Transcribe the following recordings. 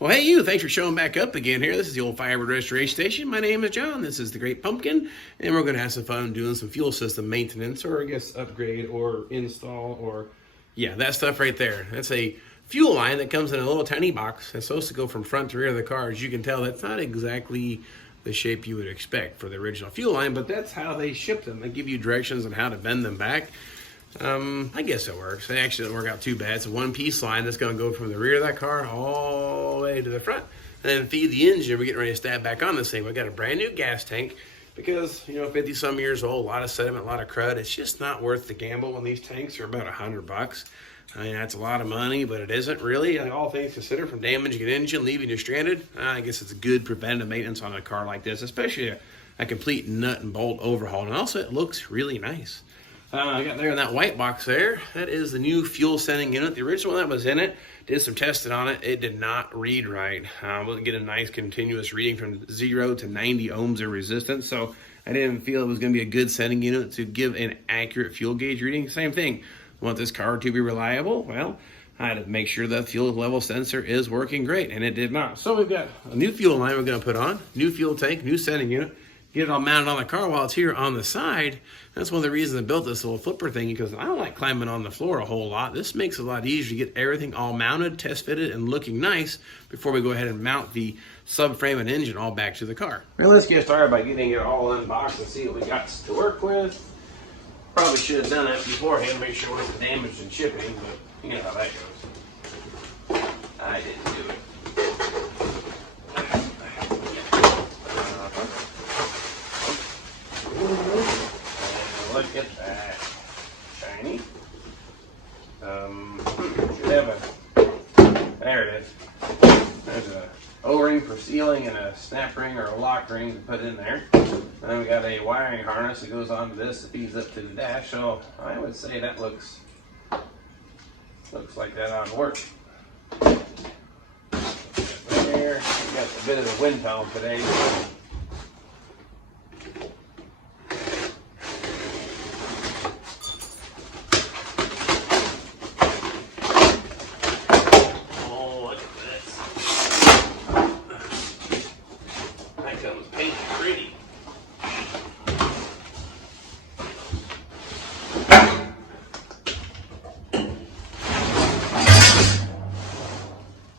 Well, hey you, thanks for showing back up again here. This is the old Firebird Restoration Station. My name is John. This is the Great Pumpkin, and we're going to have some fun doing some fuel system maintenance, or I guess upgrade, or install, or yeah, that stuff right there. That's a fuel line that comes in a little tiny box. It's supposed to go from front to rear of the car. As you can tell, that's not exactly the shape you would expect for the original fuel line, but that's how they ship them. They give you directions on how to bend them back. I guess it works. It actually doesn't work out too bad. It's a one-piece line that's going to go from the rear of that car all the way to the front, and then feed the engine. We're getting ready to stab back on this thing. We've got a brand new gas tank because, you know, 50-some years old, a lot of sediment, a lot of crud. It's just not worth the gamble when these tanks are about $100. I mean, that's a lot of money, but it isn't really, all things considered, from damaging an engine, leaving you stranded. I guess it's a good preventive maintenance on a car like this, especially a complete nut and bolt overhaul. And also, it looks really nice. I got there in that white box there. That is the new fuel sending unit. The original one that was in it, did some testing on it. It did not read right. Wasn't getting a nice continuous reading from 0 to 90 ohms of resistance. So I didn't feel it was going to be a good sending unit to give an accurate fuel gauge reading. Same thing. Want this car to be reliable? Well, I had to make sure the fuel level sensor is working great, and it did not. So we've got a new fuel line we're going to put on, new fuel tank, new sending unit. Get it all mounted on the car while it's here on the side. That's one of the reasons I built this little flipper thing, because I don't like climbing on the floor a whole lot. This makes it a lot easier to get everything all mounted, test fitted, and looking nice before we go ahead and mount the subframe and engine all back to the car. Well, let's get started by getting it all unboxed and see what we got to work with. Probably should have done that beforehand, make sure it wasn't damaged and shipping, but you know how that goes. I didn't do it. Look at that. Shiny. Should have there it is. There's a O-ring for sealing and a snap ring or a lock ring to put in there. And then we got a wiring harness that goes onto this that feeds up to the dash. So I would say that looks like that ought to work. There, we got a bit of a wind tunnel today.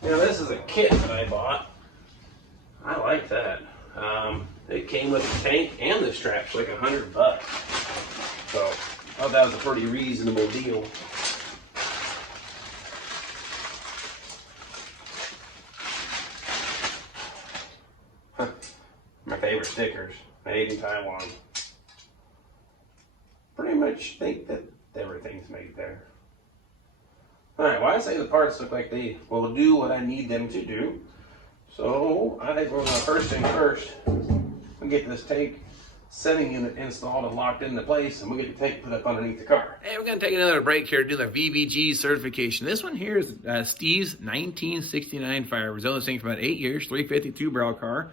This is a kit that I bought. I like that. It came with the tank and the straps, like $100. So I thought that was a pretty reasonable deal. My favorite stickers, made in Taiwan. Pretty much think that everything's made there. Alright, well, I say the parts look like they will do what I need them to do. So I think we're going to first thing first, we'll get this tank setting unit installed and locked into place, and we'll get the tank put up underneath the car. Hey, we're going to take another break here to do the VVG certification. This one here is Steve's 1969 Firebird. Owned this thing for about 8 years, 352 barrel car.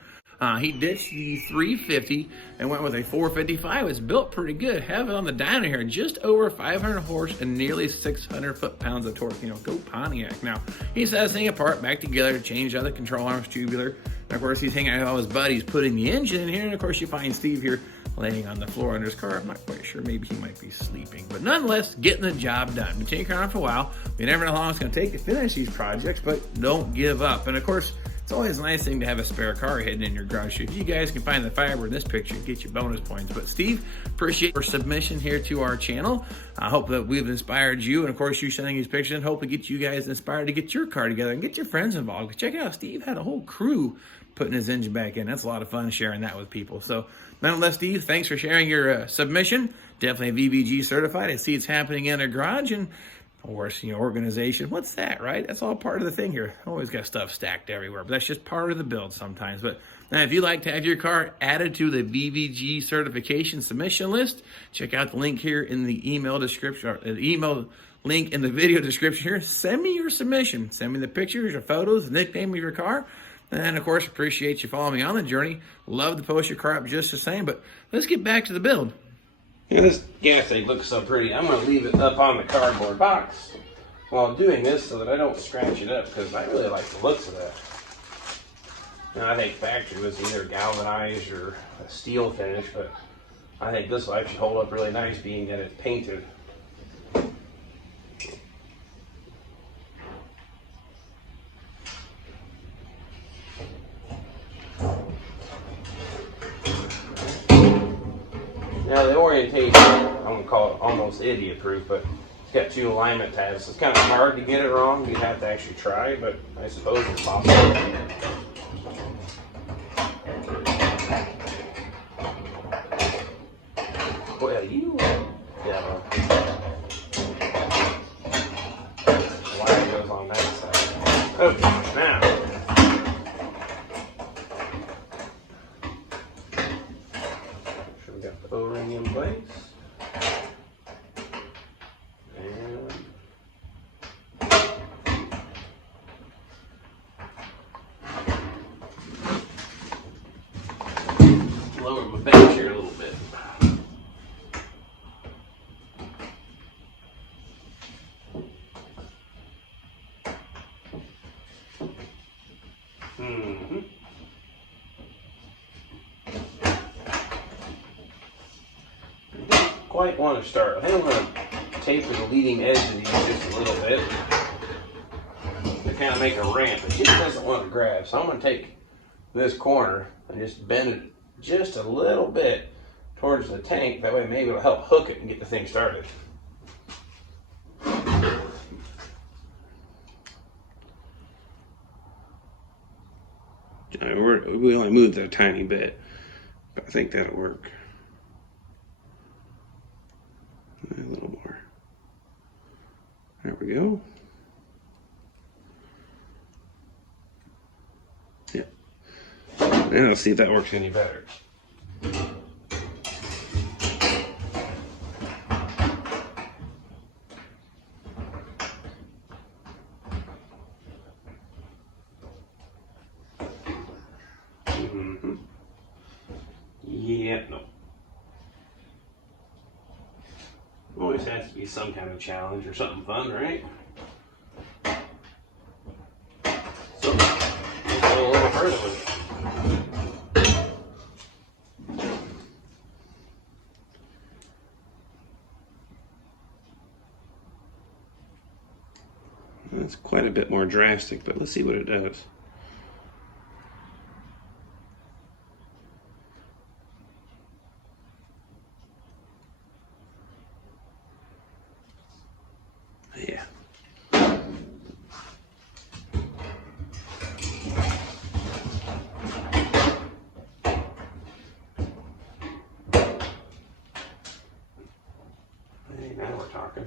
He ditched the 350 and went with a 455. It's built pretty good. Have it on the dyno here, just over 500 horse and nearly 600 foot-pounds of torque. You know, go Pontiac. Now, he set this thing apart, back together, changed out the control arms, tubular. And of course, he's hanging out with all his buddies putting the engine in here. And of course, you find Steve here laying on the floor under his car. I'm not quite sure. Maybe he might be sleeping. But nonetheless, getting the job done. Been taking around for a while. We never know how long it's going to take to finish these projects, but don't give up. And of course, it's always a nice thing to have a spare car hidden in your garage. If you guys can find the Firebird in this picture, get your bonus points. But Steve, appreciate your submission here to our channel. I hope that we've inspired you, and of course you sending these pictures, and hope to get you guys inspired to get your car together and get your friends involved. Check it out, Steve had a whole crew putting his engine back in. That's a lot of fun sharing that with people. So nonetheless, Steve, thanks for sharing your submission. Definitely VVG certified. I see it's happening in a garage, and of course, you know, organization. What's that, right? That's all part of the thing here. Always got stuff stacked everywhere, but that's just part of the build sometimes. But now, if you'd like to have your car added to the VVG certification submission list, check out the link here in the email description, or the email link in the video description here. Send me your submission. Send me the pictures, your photos, the nickname of your car. And of course, appreciate you following me on the journey. Love to post your car up just the same, but let's get back to the build. Yeah, this gas tank looks so pretty. I'm going to leave it up on the cardboard box while doing this so that I don't scratch it up, because I really like the looks of that. And I think factory was either galvanized or a steel finish, but I think this will actually hold up really nice being that it's painted. Now the orientation, I'm going to call it almost idiot proof, but it's got 2 alignment tabs. It's kind of hard to get it wrong. You have to actually try, but I suppose it's possible. Well, you devil. The wire goes on that side. Okay, now. So we got the O-ring in place. Lower my bench here a little bit. Quite want to start. I think I'm going to taper the leading edge of these just a little bit to kind of make a ramp. It just doesn't want to grab, so I'm going to take this corner and just bend it just a little bit towards the tank. That way maybe it'll help hook it and get the thing started. We only moved it a tiny bit, but I think that'll work. A little more. There we go. Yeah. Now let's see if that works any better. Yeah, no. Always has to be some kind of challenge or something fun, right? So, we'll go a little further with it. That's quite a bit more drastic, but let's see what it does. Yeah. Hey, now we're talking.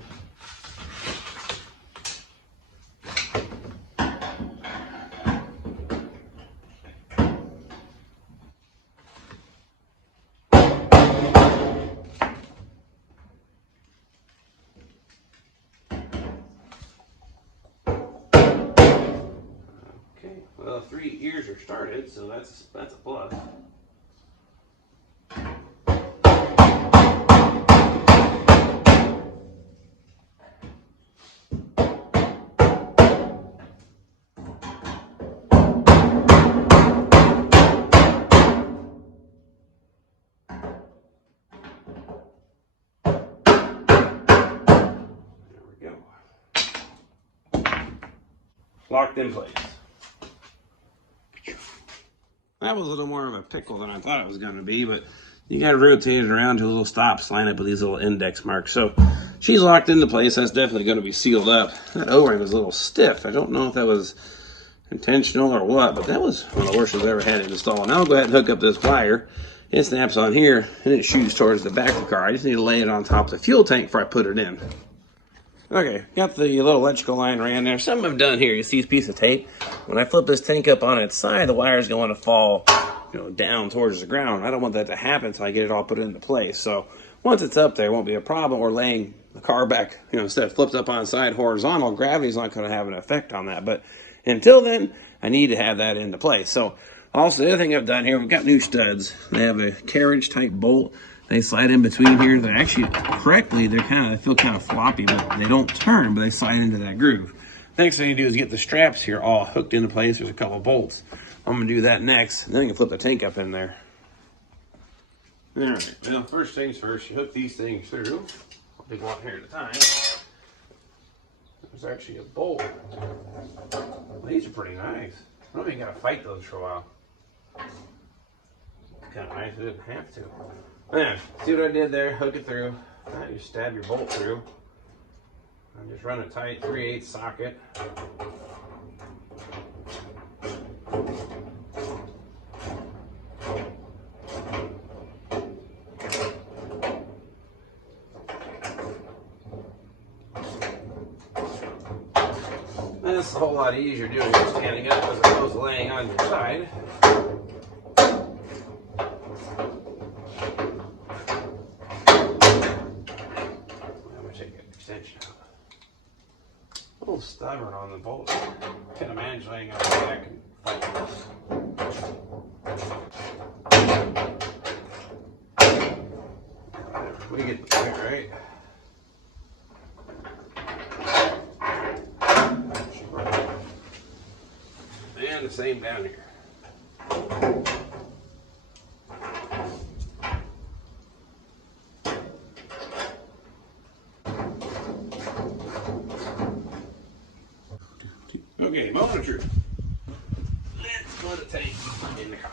Well, 3 ears are started, so that's a plus. There we go. Locked in place. That was a little more of a pickle than I thought it was going to be, but you got to rotate it around to a little stops line up with these little index marks. So she's locked into place. That's definitely going to be sealed up. That O-ring was a little stiff. I don't know if that was intentional or what, but that was one of the worst I've ever had it installed. Now I'll go ahead and hook up this wire. It snaps on here, and it shoots towards the back of the car. I just need to lay it on top of the fuel tank before I put it in. Okay, got the little electrical line ran there. Something I've done here, you see this piece of tape? When I flip this tank up on its side, the wire is going to fall, down towards the ground. I don't want that to happen until I get it all put into place. So once it's up there, it won't be a problem. Or laying the car back, instead of flipped up on its side horizontal, gravity's not going to have an effect on that. But until then, I need to have that into place. So also, the other thing I've done here, we've got new studs. They have a carriage type bolt. They slide in between here. They're actually correctly, they feel kind of floppy, but they don't turn, but they slide into that groove. Next thing you do is get the straps here all hooked into place. There's a couple bolts. I'm gonna do that next, and then we can flip the tank up in there. All right, well, first things first, you hook these things through. I'll do one here at a time. There's actually a bolt. Well, these are pretty nice. I don't think you gotta fight those for a while. Kind of nice, I didn't have to. Yeah, see what I did there? Hook it through. Now you stab your bolt through. And just run a tight 3/8 socket. And it's a whole lot easier doing it standing up as opposed to laying on your side. A little stubborn on the bolt. Can't manage laying on the back and fighting this. We get the point, right? And the same down here. Okay, moment of truth. Let's put a tank in the car.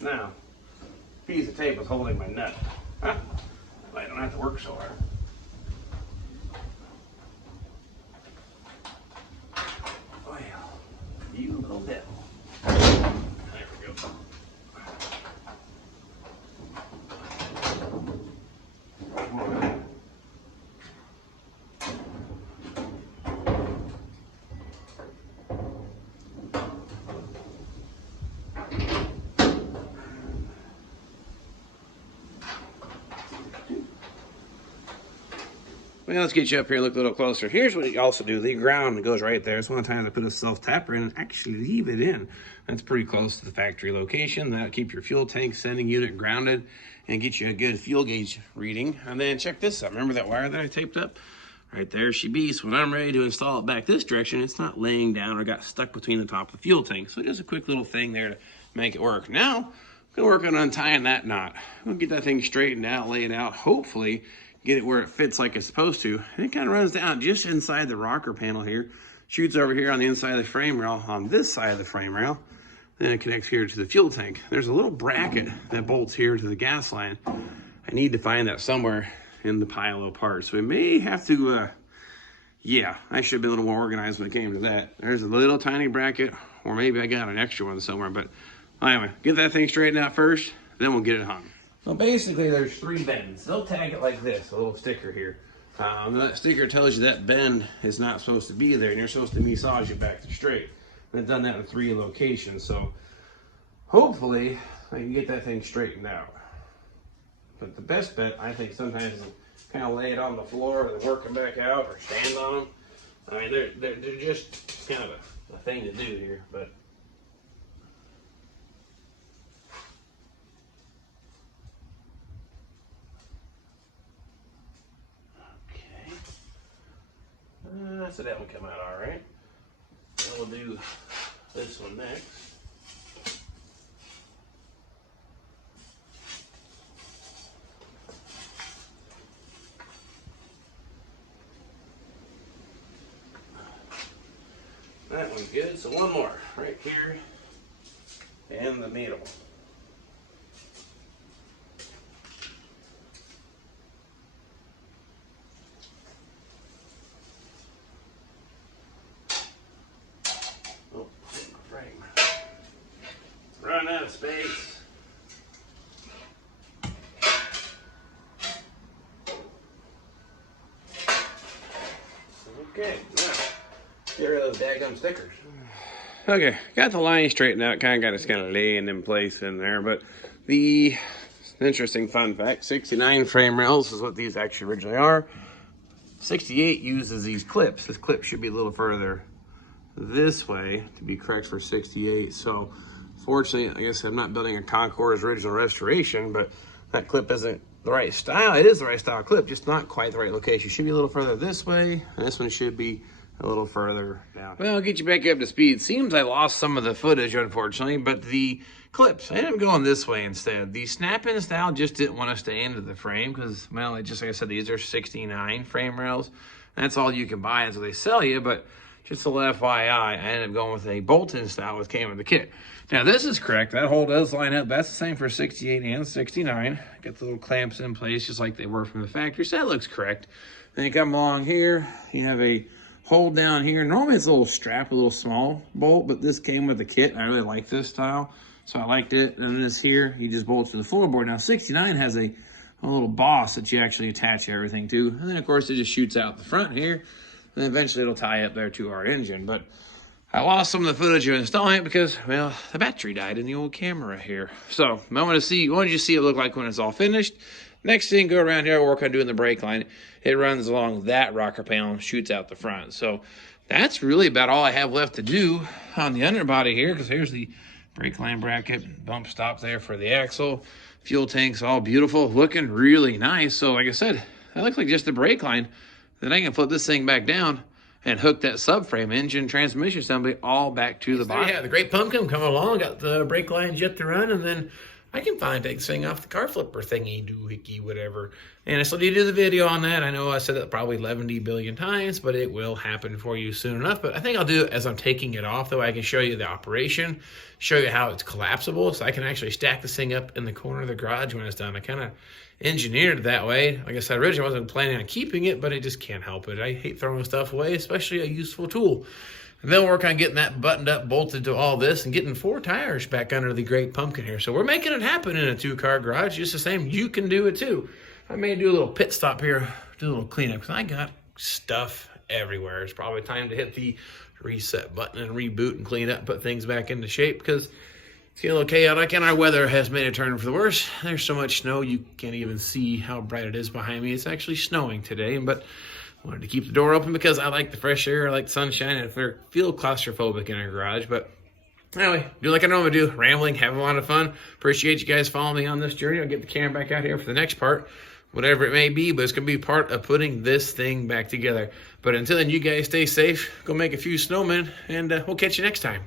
Now, piece of tape is holding my nut. Huh. I don't have to work so hard. Well, you little devil. There we go. Come on. Well, let's get you up here and look a little closer. Here's what you also do. The ground goes right there. It's one of the times I put a self-tapper in and actually leave it in. That's pretty close to the factory location. That'll keep your fuel tank sending unit grounded and get you a good fuel gauge reading. And then check this out. Remember that wire that I taped up? Right there she be. So when I'm ready to install it back this direction, it's not laying down or got stuck between the top of the fuel tank. So just a quick little thing there to make it work. Now, I'm gonna work on untying that knot. We'll get that thing straightened out, lay it out, hopefully get it where it fits like it's supposed to. And it kind of runs down just inside the rocker panel here, shoots over here on the inside of the frame rail, on this side of the frame rail, then it connects here to the fuel tank. There's a little bracket that bolts here to the gas line. I need to find that somewhere in the pile of parts. So we may have to, yeah, I should have been a little more organized when it came to that. There's a little tiny bracket, or maybe I got an extra one somewhere, but anyway, get that thing straightened out first, then we'll get it hung. Well, basically there's 3 bends. They'll tag it like this, a little sticker here. That sticker tells you that bend is not supposed to be there, and you're supposed to massage it back to straight. And I've done that in 3 locations, so hopefully I can get that thing straightened out. But the best bet, I think, sometimes is kind of lay it on the floor and then work them back out, or stand on them. I mean, they're just kind of a thing to do here, but so that one come out all right. Then we'll do this one next. That one's good. So one more right here in the middle. space. Okay, now get rid of those daggum stickers. Okay, got the line straightened out. Kind of got it kind of laying in place in there. But the interesting fun fact, 69 frame rails is what these actually originally are. 68 uses these clips. This clip should be a little further this way to be correct for 68. So fortunately, I guess I'm not building a Concours original restoration, but that clip isn't the right style. It is the right style clip, just not quite the right location. It should be a little further this way, and this one should be a little further down. Well, I'll get you back up to speed. Seems I lost some of the footage, unfortunately, but the clips, I ended up going this way instead. The snap-in style just didn't want to stay into the frame because, well, just like I said, these are 69 frame rails. That's all you can buy, that's what they sell you, but just a little FYI, I ended up going with a bolt-in style which came with the kit. Now, this is correct. That hole does line up. That's the same for 68 and 69. Got the little clamps in place just like they were from the factory, so that looks correct. Then you come along here, you have a hole down here. Normally it's a little strap, a little small bolt, but this came with the kit. I really like this style, so I liked it. And this here, you just bolt to the floorboard. Now, 69 has a little boss that you actually attach everything to. And then, of course, it just shoots out the front here. And eventually it'll tie up there to our engine. But I lost some of the footage of installing it because, well, the battery died in the old camera here. So I want you to see it look like when it's all finished. Next thing, go around here, work on doing the brake line. It runs along that rocker panel and shoots out the front. So that's really about all I have left to do on the underbody here, because here's the brake line bracket, bump stop there for the axle. Fuel tank's all beautiful, looking really nice. So like I said, that looks like just the brake line. Then I can flip this thing back down and hook that subframe, engine, transmission assembly all back to the bottom. Yeah, the great pumpkin coming along, got the brake lines yet to run, and then I can finally take this thing off the car flipper thingy, doohickey, whatever. And I still need to do the video on that. I know I said that probably 11 billion times, but it will happen for you soon enough. But I think I'll do it as I'm taking it off, though. I can show you the operation, show you how it's collapsible, so I can actually stack this thing up in the corner of the garage when it's done. I kind of engineered it that way. Like I said, originally I wasn't planning on keeping it, but I just can't help it. I hate throwing stuff away, especially a useful tool. And then we'll work on getting that buttoned up, bolted to all this, and getting 4 tires back under the great pumpkin here. So we're making it happen in a 2-car garage, just the same. You can do it too. I may do a little pit stop here, do a little cleanup, because I got stuff everywhere. It's probably time to hit the reset button and reboot and clean up, put things back into shape, because it's getting a little chaotic, and our weather has made a turn for the worse. There's so much snow, you can't even see how bright it is behind me. It's actually snowing today, but I wanted to keep the door open because I like the fresh air, I like the sunshine, and I feel claustrophobic in our garage. But anyway, do like I normally do, rambling, having a lot of fun. Appreciate you guys following me on this journey. I'll get the camera back out here for the next part, whatever it may be, but it's going to be part of putting this thing back together. But until then, you guys stay safe, go make a few snowmen, and we'll catch you next time.